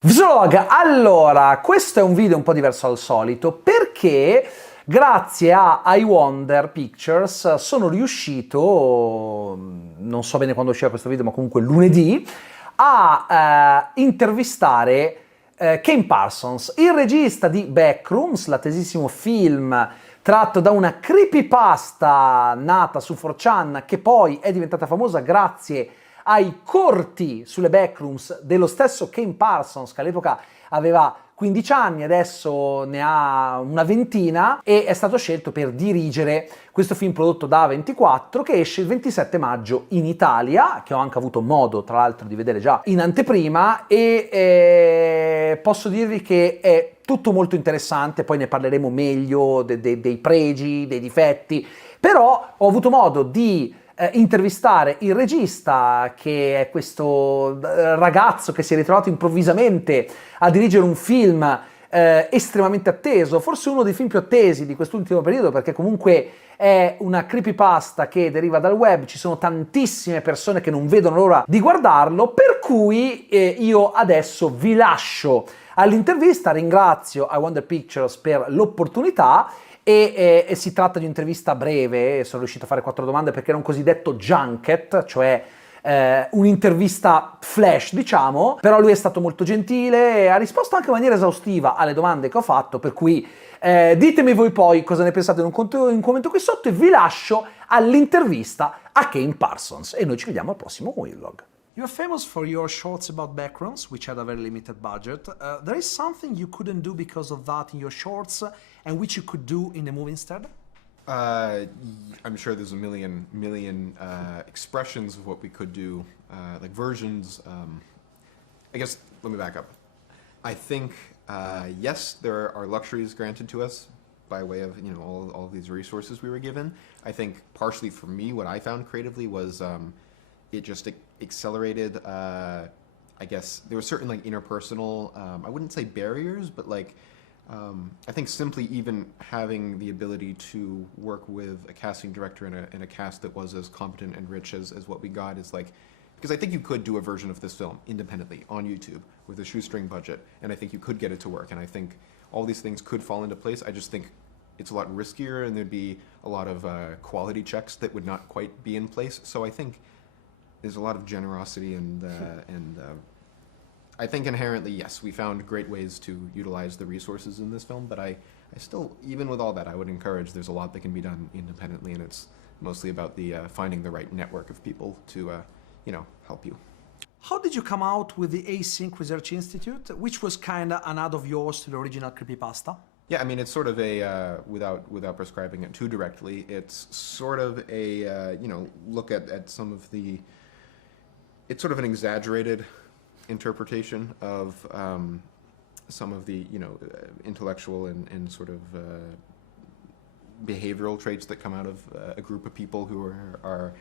Vlog, allora, questo è un video un po' diverso al solito perché grazie a Iwonder Pictures sono riuscito, non so bene quando uscirà questo video ma comunque lunedì, a intervistare Kane Parsons, il regista di Backrooms, l'attesissimo film tratto da una creepypasta nata su 4chan che poi è diventata famosa grazie ai corti sulle Backrooms dello stesso Kane Parsons, che all'epoca aveva 15 anni, adesso ne ha una ventina, e è stato scelto per dirigere questo film prodotto da A24 che esce il 27 maggio in Italia, che ho anche avuto modo tra l'altro di vedere già in anteprima, e posso dirvi che è tutto molto interessante, poi ne parleremo meglio dei pregi, dei difetti, però ho avuto modo di intervistare il regista, che è questo ragazzo che si è ritrovato improvvisamente a dirigere un film estremamente atteso, forse uno dei film più attesi di quest'ultimo periodo, perché comunque è una creepypasta che deriva dal web, ci sono tantissime persone che non vedono l'ora di guardarlo, per cui io adesso vi lascio all'intervista. Ringrazio Iwonder Pictures per l'opportunità e si tratta di un'intervista breve, sono riuscito a fare 4 domande perché era un cosiddetto junket, cioè un'intervista flash, diciamo, però lui è stato molto gentile e ha risposto anche in maniera esaustiva alle domande che ho fatto, per cui ditemi voi poi cosa ne pensate in un commento qui sotto, e vi lascio all'intervista a Kane Parsons e noi ci vediamo al prossimo vlog. You're famous for your shorts about Backrooms, which had a very limited budget. There is something you couldn't do because of that in your shorts, and which you could do in the movie instead? I'm sure there's a million expressions of what we could do, like versions. I guess, let me back up. I think, yes, there are luxuries granted to us by way of, you know, all of these resources we were given. I think partially for me, what I found creatively was it just accelerated, I guess, there were certain like interpersonal, I wouldn't say barriers, but like, I think simply even having the ability to work with a casting director and a cast that was as competent and rich as what we got is like, because I think you could do a version of this film independently on YouTube with a shoestring budget, and I think you could get it to work, and I think all these things could fall into place. I just think it's a lot riskier, and there'd be a lot of quality checks that would not quite be in place. So I think there's a lot of generosity and I think inherently, yes, we found great ways to utilize the resources in this film, but I still, even with all that, I would encourage there's a lot that can be done independently, and it's mostly about the finding the right network of people to, you know, help you. How did you come out with the Async Research Institute, which was kind of an add of yours to the original creepypasta? Yeah, I mean, it's sort of a, without prescribing it too directly, it's sort of a, you know, look at some of the, it's sort of an exaggerated interpretation of some of the, you know, intellectual and sort of behavioral traits that come out of a group of people who are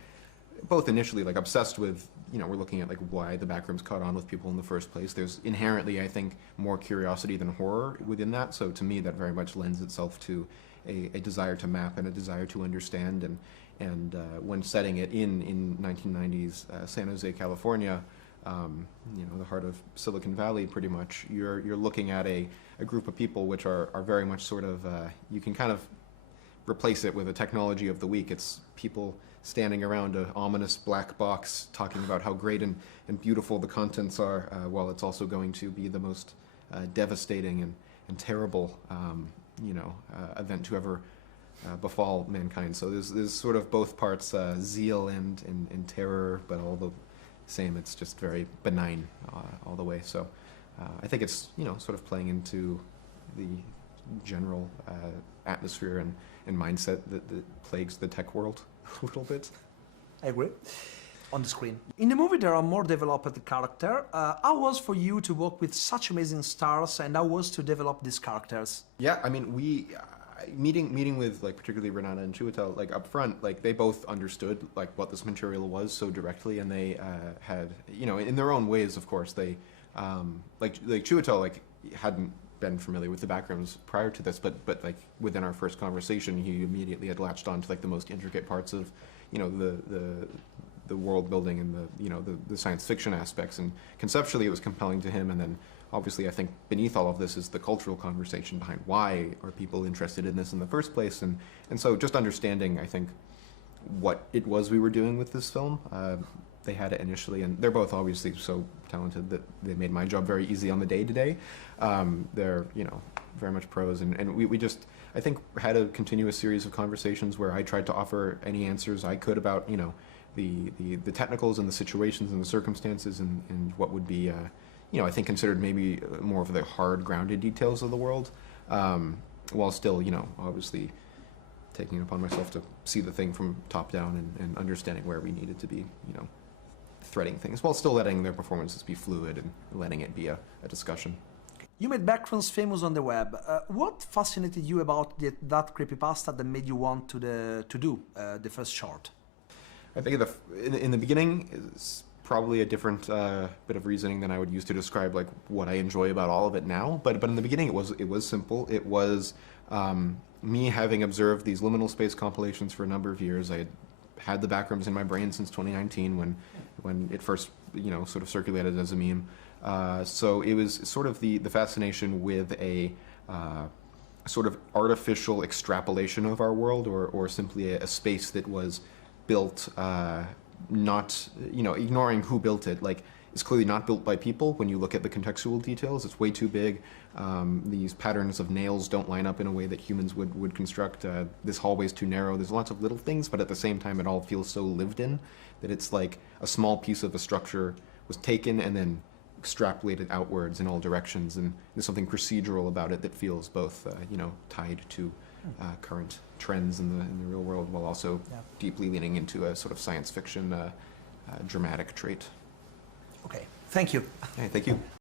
both initially like obsessed with, you know, we're looking at like why the Backrooms caught on with people in the first place. There's inherently, I think, more curiosity than horror within that, so to me that very much lends itself to a desire to map and a desire to understand, and when setting it in 1990s San Jose, California, you know, the heart of Silicon Valley, pretty much, you're looking at a group of people which are very much sort of, you can kind of replace it with a technology of the week. It's people standing around an ominous black box talking about how great and beautiful the contents are, while it's also going to be the most devastating and terrible, you know, event to ever befall mankind. So there's sort of both parts, zeal and terror, but all the same, it's just very benign all the way. So I think it's, you know, sort of playing into the general atmosphere and mindset that plagues the tech world a little bit. I agree. On the screen. In the movie there are more developed characters. How was for you to work with such amazing stars, and how was to develop these characters? Yeah, I mean, we meeting with like particularly Renata and Chiwetel, like up front, like they both understood like what this material was so directly, and they had, you know, in their own ways, of course, they like Chiwetel like hadn't been familiar with the Backrooms prior to this, but like within our first conversation, he immediately had latched on to like the most intricate parts of, you know, the world building and the, you know, the science fiction aspects, and conceptually it was compelling to him, and then obviously I think beneath all of this is the cultural conversation behind why are people interested in this in the first place, and so just understanding, I think, what it was we were doing with this film. They had it initially, and they're both obviously so talented that they made my job very easy on the day-to-day. They're, you know, very much pros, and we just, I think, had a continuous series of conversations where I tried to offer any answers I could about, you know, the technicals and the situations and the circumstances and what would be, you know, I think considered maybe more of the hard, grounded details of the world, while still, you know, obviously taking it upon myself to see the thing from top down and understanding where we needed to be, you know, threading things, while still letting their performances be fluid and letting it be a discussion. You made Backrooms famous on the web. What fascinated you about that creepypasta that made you want to do the first short? I think in the beginning is probably a different bit of reasoning than I would use to describe like what I enjoy about all of it now. But in the beginning it was simple. It was me having observed these liminal space compilations for a number of years. I had the Backrooms in my brain since 2019 when it first, you know, sort of circulated as a meme. So it was sort of the fascination with a sort of artificial extrapolation of our world, or simply a space that was built, not, you know, ignoring who built it. Like, it's clearly not built by people when you look at the contextual details. It's way too big. These patterns of nails don't line up in a way that humans would construct. This hallway's too narrow. There's lots of little things, but at the same time it all feels so lived in that it's like a small piece of a structure was taken and then extrapolated outwards in all directions, and there's something procedural about it that feels both, you know, tied to current trends in the real world, while also deeply leaning into a sort of science fiction dramatic trait. Okay, thank you. Hey, thank you.